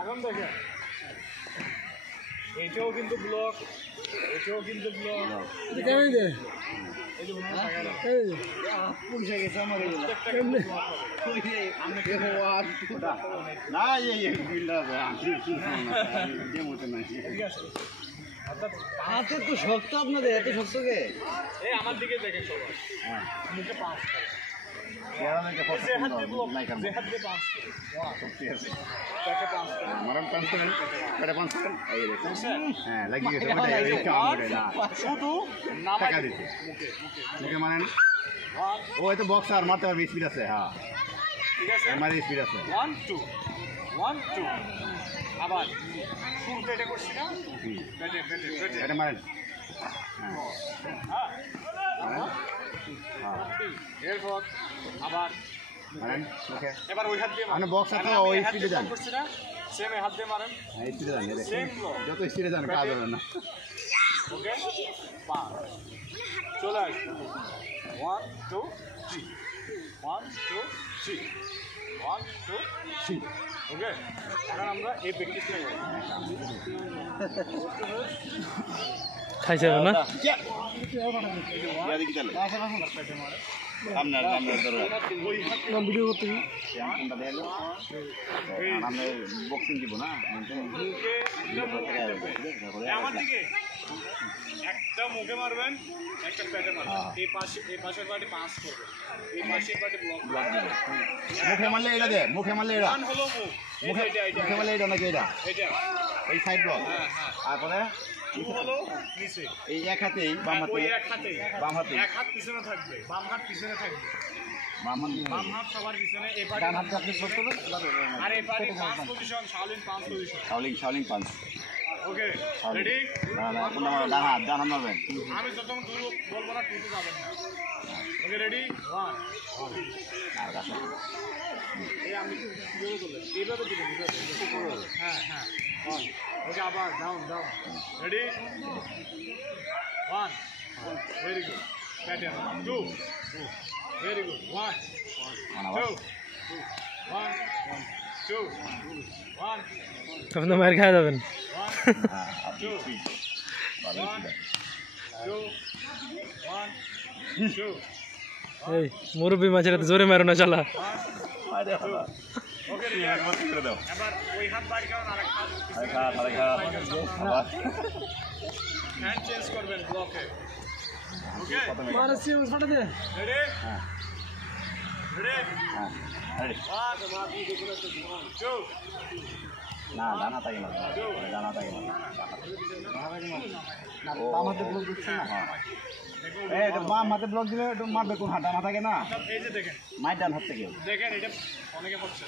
এখন দেখেন এটাও কিন্তু ব্লক, এটাও কিন্তু ব্লক। হাতে তো শক্ত আপনাদের, এত শক্ত কে? এই আমার দিকে দেখেন সবাই, মুখে পাঁচ ও তো বক্সার মারতে পারবে, স্পিড আছে। হ্যাঁ ঠিক আছে, আমার স্পিড আছে। 1 2 1 2 আবার শুরুতে এটা করছি না, পেটে পেটে পেটে এটা মারেন। এরপর আবার মারেন ওকে। এবার ওই হাত দিয়ে মানে বক্স আছে, ওই স্পিডে যান। করছি না, সেম হাত দিয়ে মারেন, স্পিডে যান, সেম ব্লক, যত স্পিডে যান কাজ হবে না। ওকে, 5 চলে আসবে, 1 2 3 1 2 3 1 2 3 ওকে। এখন আমরা এই প্র্যাকটিসটা করব, খাই যাবে না ভিডিও করতে বক্সিং দিব না আমার দিকে একটা মুখে মারবেন, একটা পেটে মারবেন, এই পাশের পার্টি পাস করবে, এই পাশের পার্টি ব্লক দিবে। মুখে মারলে এটা দে, মুখে মারলে এটা, ডান হলো মুখ, মুখে মুখে মারলে এটা নাকি এটা, এটা এই সাইড ব্লক। হ্যাঁ হ্যাঁ, তারপরে হলো নিচে, এই এক হাতেই বাম হাতে, ওই এক হাতে, বাম হাতে, এক হাত পিছনে থাকবে, বাম হাত পিছনে থাকবে, বাম বাম হাত সবার পিছনে, এই পার্টি ডান হাতে আপনি শক্ত করুন। আর এই party 5 position, Shaolin 5 position. Shaolin punch. Okay ready, ডান হাত মারবেন। আমি যতক্ষণ দূর বলবো না টুটে যাবেন না। ওকে রেডি 1 এই আমি কিভাবে করলেন, এইভাবে দিবেন, হ্যাঁ হ্যাঁ 1 ওকে, আবার down down, ready 1 very good, pattern 2 very good, 1 2 1 2 1 আপনি মার খাওয়া যাবেন। 1 2 1 2 1 2 এই মুরব্বী মাছের জোরে মারো না চালা। ওকে এবার ওই হাত বাইর করেন, আরেক হাত হ্যান্ড চেঞ্জ করবেন ব্লকে। ওকে মারছি ফাটা দে। রেডি রেডি আরে 1 2 না ডান হাতে গেল, ডান হাতে গেল না, বাম হাতে ব্লক দিচ্ছে না। এই এটা বাম হাতে ব্লক দিলে একটু মারবে কোন হাত, ডান হাতে থাকে না, এই যে দেখেন, মার ডান হাত থেকে। দেখেন এটা অনেকে পড়ছে,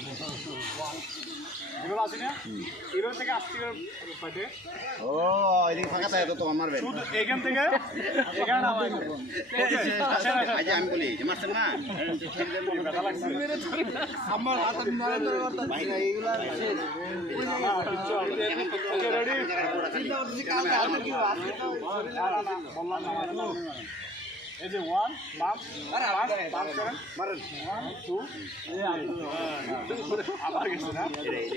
এগুলো আছে না, এগুলো থেকে আসতে পারে। ও এদিকে ফাঁকা থাকে তো তোমার মারবে শুধু এখান থেকে এখানে নামাই দেবো। আজ আমি বলি যে মারছেন না, ব্যথা লাগছে আমার হাতে মারা ধরে করতে ভাই না, এইগুলা শেষ। ওকে রেডি, চিন্তা করতেছি কালকে হাতে কি আজকে তো বললাম না এই যে 1 বাম বাম করেন, মারেন 1 2 আবার গেছে না।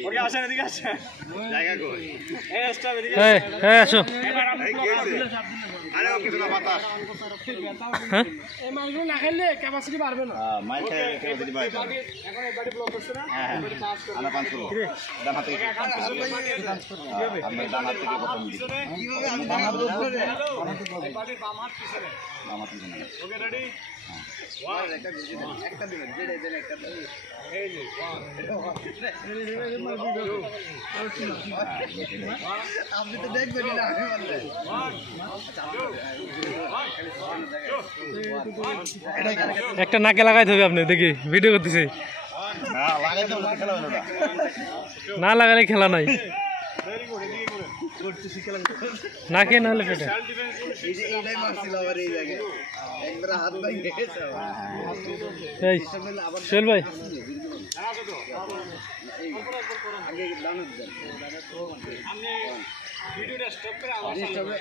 ওকে আসেন, এদিকে আসেন, জায়গা কই এই স্টপ এদিকে এই এই আসো। এবার আপনি আরে ও কিছু না বাতাস হ্যাঁ এই মাইগুলো না খেললে ক্যাপাসিটি বাড়বে না। মাইর খেয়ে খেয়ে দিতে পারে। এখন এই বাড়ি ব্লক করছে না, হ্যাঁ এবারে পাস করবে। আমরা পাঁচ করব, ডান হাত থেকে। এখন পিছনে কিভাবে আমরা ডান হাত থেকে প্রথম দিই, কিভাবে আমি বাম হাত ধরে এই বাড়ির বাম হাত পিছনে। বাম হাত থেকে। ওকে রেডি একটা দিবেন যেটা দেন একটা এই যে আপনি তো দেখবেন না আমি বলতে একটা নাকে লাগাইতে হবে আপনি দেখি ভিডিও করতেছি না লাগাইতে বলতে খেলা হলো না না লাগালে খেলা নাই ভেরি গুড এদিকে করে করতেছি খেলা নাকে নাহলে পেটে সেলফ ডিফেন্স এই যে এইটাই মারছিল আবার এই জায়গায় একবার হাত ভাই গেছে এই সোহেল ভাই আগে দানো দেন আপনি ভিডিওটা স্টপ করে আমার সামনে